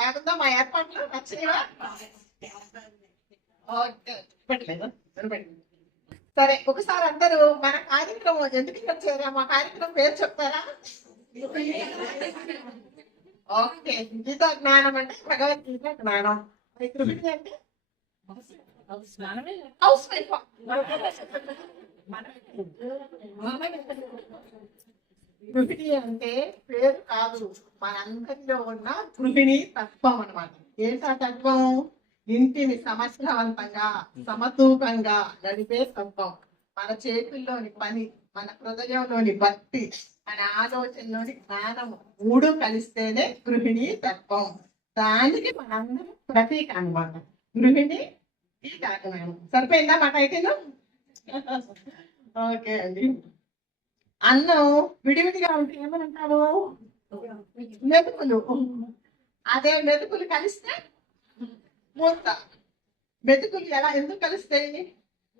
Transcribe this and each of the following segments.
బాగుందా మా ఏర్పాట్లు నచ్చినవా? ఓకే సరే, ఒకసారి అందరూ మన కార్యక్రమం ఎందుకు ఇక్కడ చేరా, మా కార్యక్రమం పేరు చెప్తారా? ఓకే, గీతా జ్ఞానం అంటే భగవద్గీత జ్ఞానం. గృహిణి అంటే హౌస్ వైఫ్. గృహిణి అంటే పేరు కాదు, మనందరిలో ఉన్న గృహిణి తత్వం అన్నమాట. ఏంటా తత్వం? ఇంటిని సమర్థవంతంగా సమతూకంగా నడిపే తత్వం. మన చేతుల్లోని పని, మన హృదయంలోని భక్తి, మన ఆలోచనలోని జ్ఞానము మూడు కలిస్తేనే గృహిణి తత్వం. దానికి మనందరం ప్రతీక అన్నమాట. గృహిణి ఈ కారణం. సరిపోయిందా మాట అయితే? ఓకే అండి. అన్నం విడివిడిగా ఉంటే ఏమనంటాము? మెతుకులు. అదే మెతుకులు కలిస్తే మూత. మెతుకులు ఎందుకు కలుస్తాయి?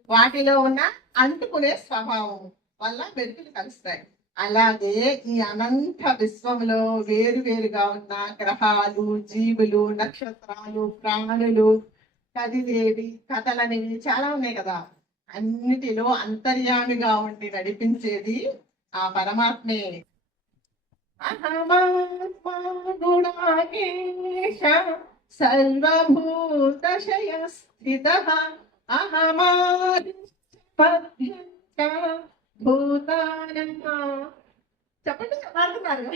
వాటిలో ఉన్న అంటుకునే స్వభావం వల్ల మెతుకులు కలుస్తాయి. అలాగే ఈ అనంత విశ్వంలో వేరు వేరుగా ఉన్న గ్రహాలు, జీవులు, నక్షత్రాలు, ప్రాణులు, కదిలేవి, కథలనేవి చాలా ఉన్నాయి కదా. అన్నిటిలో అంతర్యామిగా ఉండి నడిపించేది ఆ పరమాత్మే. అహమాత్మా గుణాకేశ సర్వభూతశయ స్థితః అహమాది భూతానం. చెప్పండి, పాడుతున్నారు.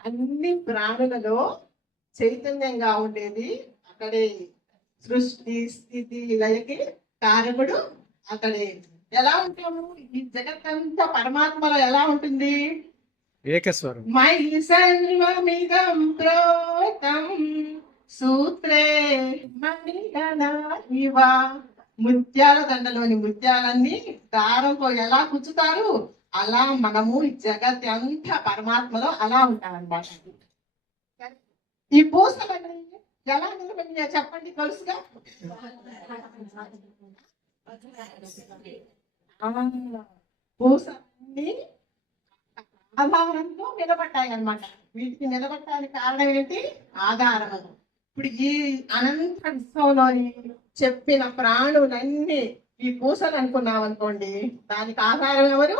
అన్ని ప్రాణులలో చైతన్యంగా ఉండేది అక్కడే. సృష్టి స్థితి లయకి కారకుడు అతడే. ఎలా ఉంటాము? ఈ జగత్తంతా పరమాత్మలో ఎలా ఉంటుంది? ఏకస్వరం. మై సర్వమిదం ప్రోతం సూత్రే మణిగణ ఇవ. ముత్యాల దండలోని ముత్యాలన్నీ దారంతో ఎలా కూర్చుతారు, అలా మనము ఈ జగత్ అంతా పరమాత్మలో అలా ఉంటామన్నమాట. ఈ పూసలన్నీ ఎలా నిలబడినా చెప్పండి కలుసుగా. పూసలన్నీ ఆధారంతో నిలబడ్డాయి అన్నమాట. వీటికి నిలబడటానికి కారణం ఏంటి? ఆధారం. ఇప్పుడు ఈ అనంత విశ్వంలోని చెప్పిన ప్రాణులన్నీ ఈ పూసలు అనుకున్నాం అనుకోండి, దానికి ఆధారం ఎవరు?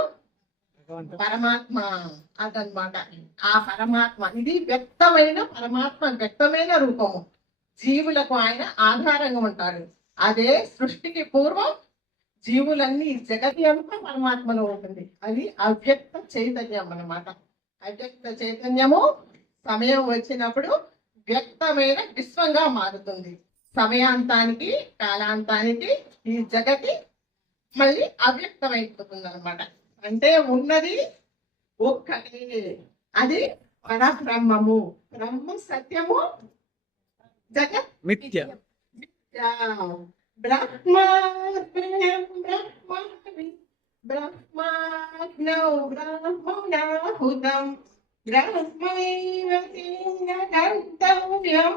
పరమాత్మ. అదనమాట ఆ పరమాత్మ. ఇది వ్యక్తమైన పరమాత్మ, వ్యక్తమైన రూపము. జీవులకు ఆయన ఆధారంగా ఉంటాడు. అదే సృష్టికి పూర్వం జీవులన్నీ జగతి అంతా పరమాత్మలో ఉంటుంది. అది అవ్యక్త చైతన్యం అన్నమాట. అవ్యక్త చైతన్యము సమయం వచ్చినప్పుడు వ్యక్తమైన విశ్వంగా మారుతుంది. సమయాంతానికి, కాలాంతానికి ఈ జగతి మళ్ళీ అవ్యక్తమైపోతుంది అనమాట. అంటే ఉన్నది ఒక్కటే, అది పరబ్రహ్మము. బ్రహ్మ సత్యము, జగత్ మిథ్య. బ్రహ్మాగ్నౌ బ్రహ్మణాహుతం బ్రహ్మైవ గంతవ్యం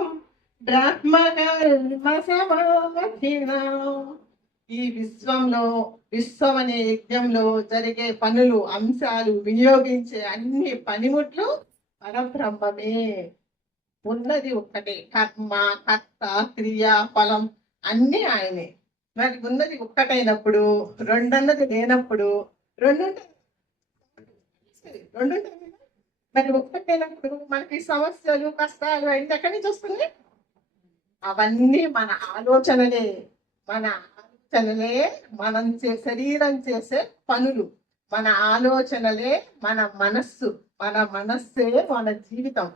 బ్రహ్మకర్మ సమాధినం. ఈ విశ్వంలో, విశ్వం అనే యజ్ఞంలో జరిగే పనులు, అంశాలు, వినియోగించే అన్ని పనిముట్లు పరబ్రహ్మమే. ఉన్నది ఒక్కటే. కర్మ, కర్త, క్రియ, ఫలం అన్ని ఆయనే. మరి ఉన్నది ఒక్కటైనప్పుడు, రెండన్నది లేనప్పుడు రెండు మరి ఒక్కటైనప్పుడు మనకి సమస్యలు, కష్టాలు అన్ని ఎక్కడి నుంచి వస్తుంది? అవన్నీ మన ఆలోచనలే. మన ఆలోచనలే మనం శరీరం చేసే పనులు. మన ఆలోచనలే మన మనస్సు. మన మనస్సే మన జీవితం.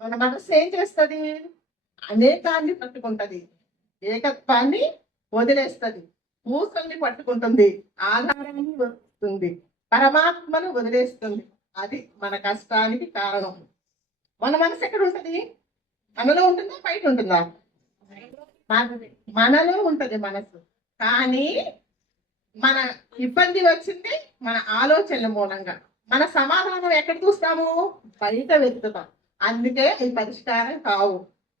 మన మనస్సు ఏం చేస్తుంది? అనేకాన్ని పట్టుకుంటది, ఏకత్వాన్ని వదిలేస్తుంది, పూసల్ని పట్టుకుంటుంది, ఆధారాన్ని వదిలేస్తుంది, పరమాత్మను వదిలేస్తుంది. అది మన కష్టానికి కారణం. మన మనసు ఎక్కడ ఉంటది? మనలో ఉంటుందా, బయట ఉంటుందా? మనలో ఉంటది మనసు. కానీ మన ఇబ్బంది వచ్చింది మన ఆలోచనల మూలంగా. మన సమాధానం ఎక్కడ చూస్తాము? బయట వెతుకుతాం. అందుకే ఈ పరిష్కారం కావు.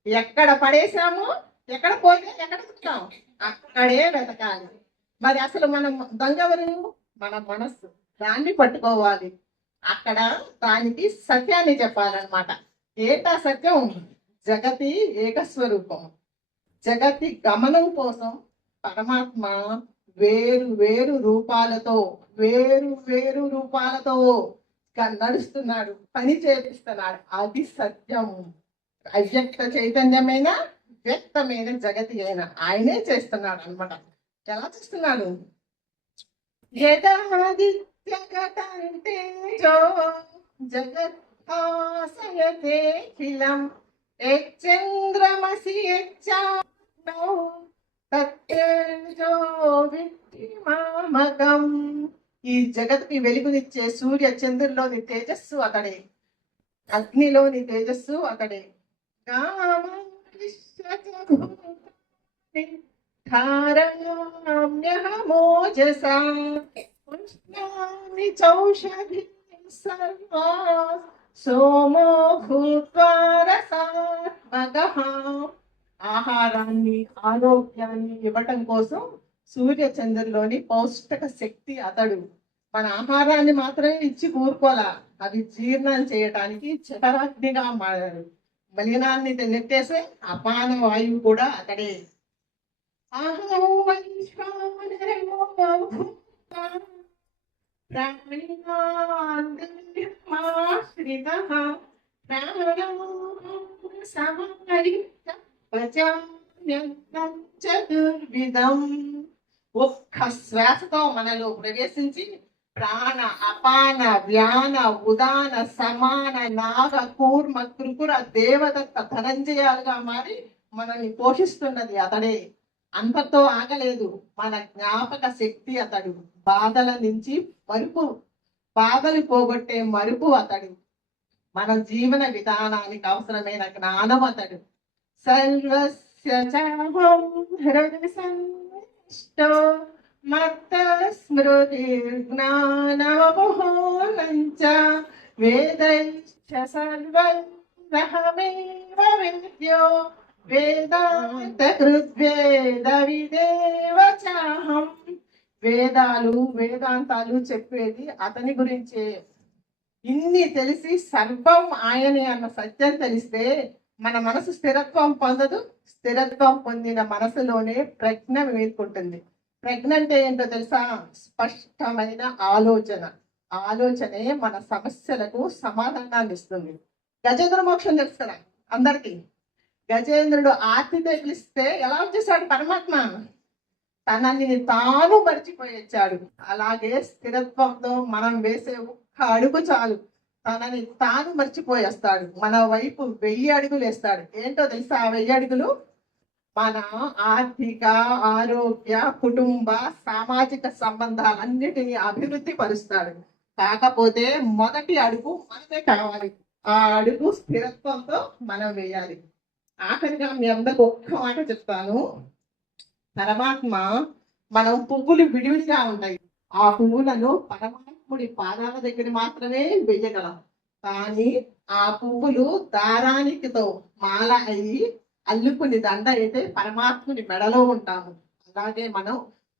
ఎక్కడ పడేసాము, ఎక్కడ పోతే ఎక్కడ చూస్తాం, అక్కడే వెతకాలి. మరి అసలు మనం దొంగవరు మన మనస్సు. దాన్ని పట్టుకోవాలి. అక్కడ దానికి సత్యాన్ని చెప్పాలన్నమాట. ఏంటా సత్యం? జగతి ఏకస్వరూపం. జగతి గమనం కోసం పరమాత్మ వేరు వేరు రూపాలతో నడుస్తున్నాడు, పని చేపిస్తున్నాడు. అది సత్యం. అవ్యక్త చైతన్యమైన వ్యక్తమైన జగతి అయిన ఆయనే చేస్తున్నాడు అన్నమాట. ఎలా చేస్తున్నాడు? యదాదిత్యగతంతేజో జగత్తాసయతేఖిలం యచ్చంద్రమసి యచ్చాగ్నౌ తత్తేజో విద్ధిమామకం. ఈ జగత్కి వెలుగునిచ్చే సూర్య చంద్రుల్లోని తేజస్సు అతడే, అగ్నిలోని తేజస్సు అతడే. ధారయామ్యహమోజసా ఉష్ణామి చౌషధి సర్వా సోమో భూత్వా రసాత్మకః. ఆహారాన్ని ఆరోగ్యాన్ని ఇవ్వటం కోసం సూర్య చంద్రుల్లోని పౌష్టిక శక్తి అతడు. మన ఆహారాన్ని మాత్రమే ఇచ్చి కూరుకోలా, అది జీర్ణం చేయటానికి చటరాగ్నిగా మారాడు. మలినాన్ని నెట్టేసే అపాన వాయువు కూడా అతడే. అహం వైశ్వానరో భూత్వా ప్రాణినాశ్రితః ప్రాణం సమరిత పచామ్యన్నం చతుర్విధం. ఒక్క శ్వాసతో మనలో ప్రవేశించి ప్రాణ అపాన వ్యాన ఉదాన సమాన నాగ కూర్మ కృకుర దేవదత్త ధనంజయాలుగా మారి మనల్ని పోషిస్తున్నది అతడే. అంతతో ఆగలేదు, మన జ్ఞాపక శక్తి అతడు. బాధల నుంచి బాధలు పోగొట్టే మరుపు అతడు. మన జీవన విధానానికి అవసరమైన జ్ఞానం అతడు. సర్వస్య చాహం హృదయ సంనిష్టో మత్త స్మృతి జ్ఞానమపోహనంచ వేదైశ్చ సర్వైరహమేవ విద్యో వేదాంత కృద్వేద విదేవ చాహం. వేదాంతాలు చెప్పేది అతని గురించే. ఇన్ని తెలిసి సర్వం ఆయనే అన్న సత్యం తెలిస్తే మన మనసు స్థిరత్వం పొందదు. స్థిరత్వం పొందిన మనసులోనే ప్రజ్ఞ మేల్కొంటుంది. ప్రజ్ఞ అంటే ఏంటో తెలుసా? స్పష్టమైన ఆలోచన. ఆలోచనే మన సమస్యలకు సమాధానాన్ని ఇస్తుంది. గజేంద్ర మోక్షం తెలుసు కదా అందరికి. గజేంద్రుడు ఆర్తి తగిలిస్తే ఎలా వచ్చేసాడు పరమాత్మ? తనని తాను మర్చిపోయొచ్చాడు. అలాగే స్థిరత్వంతో మనం వేసే ఒక్క అడుగు చాలు, తనని తాను మర్చిపోయేస్తాడు. మన వైపు 1000 అడుగులు వేస్తాడు. ఏంటో తెలుసా ఆ 1000 అడుగులు? మన ఆర్థిక ఆరోగ్య కుటుంబ సామాజిక సంబంధాలన్నిటినీ అభివృద్ధి పరుస్తాడు. కాకపోతే మొదటి అడుగు మనమే కావాలి. ఆ అడుగు స్థిరత్వంతో మనం వేయాలి. ఆఖరిగా మీ అందరికి ఒక్క మాట చెప్తాను. పరమాత్మ, మనం పువ్వులు విడివిడిగా ఉంటాయి, ఆ పువ్వులను పరమాత్ముడి పాదాల దగ్గర మాత్రమే వేయగలం. కానీ ఆ పువ్వులు దారానికితో మాల అయ్యి అల్లుకుని దండ అయితే పరమాత్ముని మెడలో ఉంటాము. అలాగే మనం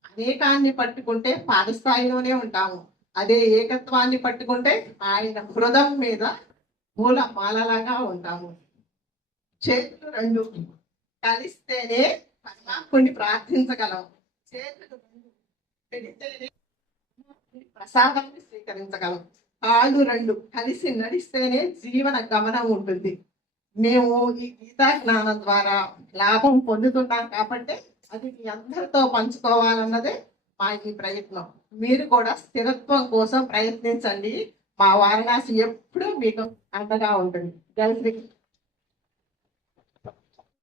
అనేకాన్ని పట్టుకుంటే పాదస్థాయిలోనే ఉంటాము. అదే ఏకత్వాన్ని పట్టుకుంటే ఆయన హృదయం మీద పూల మాలలాగా ఉంటాము. చేతులు 2 కలిస్తేనే పరమాత్ముని ప్రార్థించగలం. చేతులు 2 పెడితేనే ప్రసాదాన్ని స్వీకరించగలం. కాళ్ళు 2 కలిసి నడిస్తేనే జీవన గమనం ఉంటుంది. మేము ఈ గీతా జ్ఞానం ద్వారా లాభం పొందుతున్నాం కాబట్టి అది మీ అందరితో పంచుకోవాలన్నదే మా ఈ ప్రయత్నం. మీరు కూడా స్థిరత్వం కోసం ప్రయత్నించండి. మా వారణాసి ఎప్పుడూ మీకు అండగా ఉంటుంది. జై శ్రీ